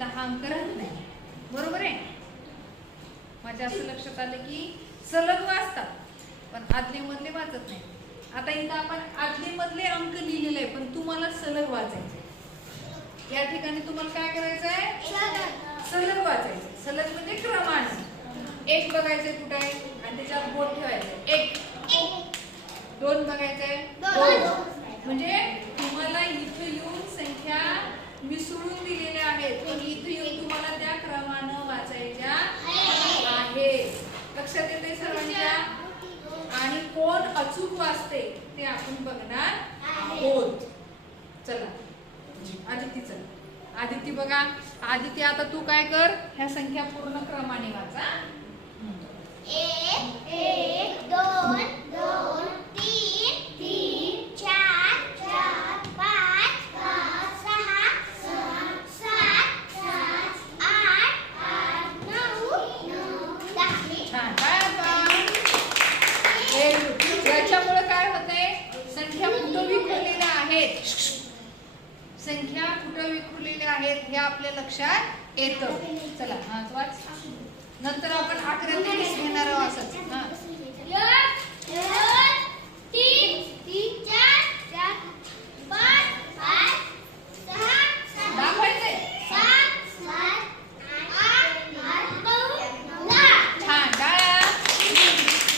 दहा अंक राहत नाही. बरोबर आहे? माझ्या असं लक्षात आलं की सलग वाचतात पण आदले मधले वाचत नाही. आता इथं आपण आदले मधले अंक लिहिलेले आहे पण तुम्हाला सलग वाचायचे या ठिकाणी तुम्हाला काय करायचं आहे? सलग वाचायचं सलग म्हणजे क्रमाने एक बघायचंय कुठे आहे? आणि त्याच्यावर बोट ठेवायचं एक. दोन बघायचंय? दोन. म्हणजे तुम्हाला इथं येऊन संख्या मिसळून दिलेल्या आहेत पण इथं येऊन तुम्हाला त्या क्रमानं वाचायच्या आहेत लक्षात येते सर्वांच्या आणि कोण वाचते ते आपण बघणार आहोत. चला. आदिती चल. आदिती बघा. आदिती आता तू काय कर? ह्या संख्या पूर्ण क्रमाने वाचा. एक एक दोन दोन तीन तीन चार चार पाच पाच सहा सहा सात सात आठ आठ नऊ नऊ दहा छान काय याच्यामुळे काय होतंय संख्या कुठं विखुरलेल्या आहेत संख्या कुठं विखुरलेल्या आहेत हे आपल्या लक्षात येतं. चला हा वाच नंतर आपण अकरा ते वीस घेणार आहोत असंच हा. दोन तीन तीन चार चार पाच पाच सहा सहा दाखवायचंय सात सात आठ आठ नऊ दहा छान टाळ्या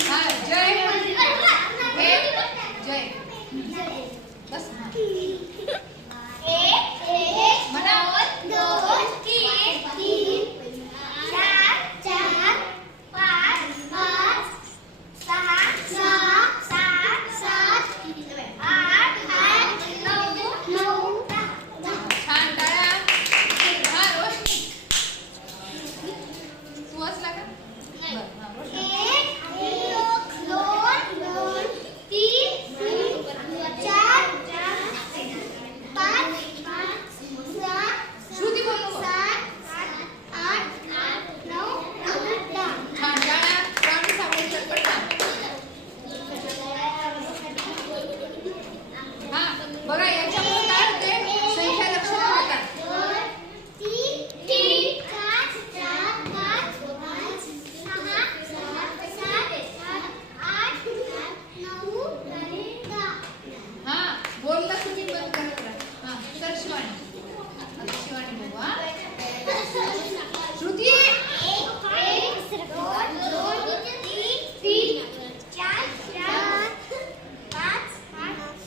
हा जय हे जय बस हा. एक एक म्हणा. दोन तीन तीन चार चार पाच पाच सहा सहा सात सात आठ आठ नऊ नऊ दहा छान टाळ्या हा रोशनी तू वाचला का बरं, हा, रोशनी. एक दोन दोन तीन तीन चार पाच पाच सहा श्रुती बोल नको. सात आठ आठ नऊ नऊ दहा छान टाळ्या प्राणी सापडले पटकन. हा बघा याच्यामुळे काय होते संख्या लक्षात राहतात दोन तीन तीन पाच चार पाच पाच सहा सात सात आठ आठ नऊ दहा हा बोलला तुम्ही बंद करत राहा हा तर शिवानी आता शिवानी बघू हा श्रुती एक एक दोन दोन तीन तीन चार चार पाच पाच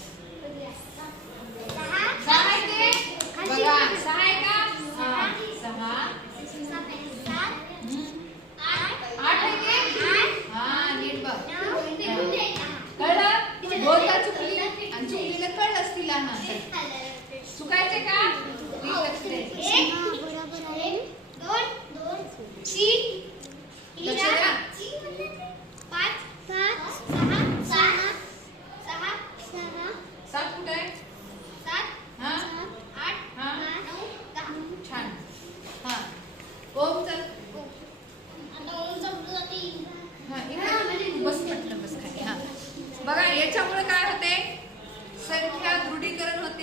सहा सहा आहे ते बघा सहा आहे का हा सहा सात हम्म. आठ आठ आहे ते आठ हा नीट बघ नऊ कळलं बोलता चुकली आणि चुकलीला कळलंच तिला ना का एक दोन दोन पाच पाच सहा सहा सहा सहा सात कुठे आहे? सात हा? आठ हा? नऊ दहा छान. हा. ओम चल आता ओम जाते हा इकडे बस म्हटलं बस खाली. हा. बघा याच्यामुळे काय होते? संख्या दृढीकरण होते.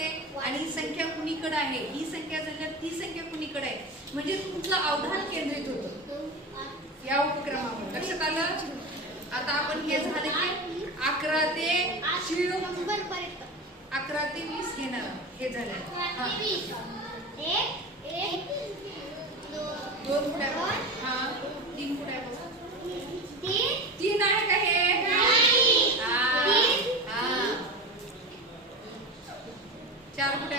आणि संख्या कुणीकडे आहे? ही संख्या झाल्या ती संख्या कुणीकडे आहे? म्हणजे कुठलं आव्हान केंद्रित होतं. या उपक्रमामुळे लक्षात आलं? आता आपण हे झालं की अकरा ते अकरा ते वीस घेणार. हे झालं. दोन पुढ्या हा. तीन पुढ्या ਚਾਰ ਫੁੱਟ